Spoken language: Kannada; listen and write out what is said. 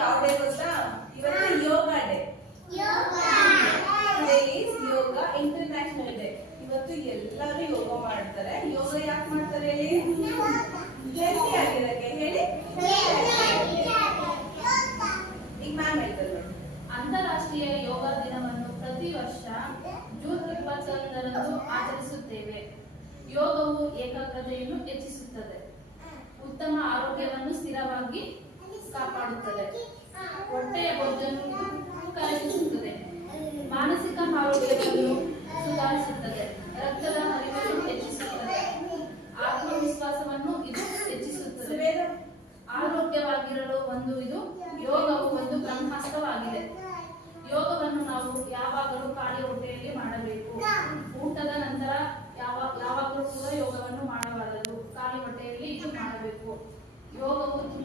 ಯಾವ ಡೇ ಗೊತ್ತಾ? ಇವತ್ತು yoga day. Today is yoga international day. ಇವತ್ತು ಎಲ್ಲರೂ ಯೋಗ ಮಾಡ್ತಾರೆ. ಯೋಗ ಯಾಕೆ ಮಾಡ್ತಾರೆ ಹೇಳಿ? ಹೆಲ್ತಿ ಆಗಿರಕ್ಕೆ. ಹೇಳಿ. ಈಗ ಮ್ಯಾಮ್ ಹೇಳ್ತಾರೆ ನೋಡಿ. ಅಂತಾರಾಷ್ಟ್ರೀಯ ಯೋಗ ದಿನವನ್ನು ಪ್ರತಿ ವರ್ಷ ಜೂನ್ 21ರಂದು ಆಚರಿಸುತ್ತೇವೆ. ಯೋಗವು ಏಕಾಗ್ರತೆಯನ್ನು ಹೆಚ್ಚಿಸುತ್ತದೆ, ಉತ್ತಮ ಆರೋಗ್ಯವನ್ನು ಸ್ಥಿರವಾಗಿ ಕಾಪಾಡುತ್ತದೆ, ಹೊಟ್ಟೆಯ ಬೊಜ್ಜನ್ನು ಕರಗಿಸುತ್ತದೆ, ಮಾನಸಿಕ ಆರೋಗ್ಯವನ್ನು ಸುಧಾರಿಸುತ್ತದೆ, ರಕ್ತದ ಹರಿವನ್ನು ಹೆಚ್ಚಿಸುತ್ತದೆ, ಆತ್ಮವಿಶ್ವಾಸವನ್ನು ಇದು ಹೆಚ್ಚಿಸುತ್ತದೆ. ಆರೋಗ್ಯವಾಗಿರಲು ಇದು ಯೋಗವು ಒಂದು ಬ್ರಹ್ಮಾಸ್ತ್ರವಾಗಿದೆ. ಯೋಗವನ್ನು ನಾವು ಯಾವಾಗಲೂ ಖಾಲಿ ಹೊಟ್ಟೆಯಲ್ಲಿ ಮಾಡಬೇಕು. ಊಟದ ನಂತರ ಯಾವಾಗಲೂ ಕೂಡ ಯೋಗವನ್ನು ಮಾಡಬಾರದು. ಖಾಲಿ ಹೊಟ್ಟೆಯಲ್ಲಿ ಇದು ಮಾಡಬೇಕು. ಯೋಗವು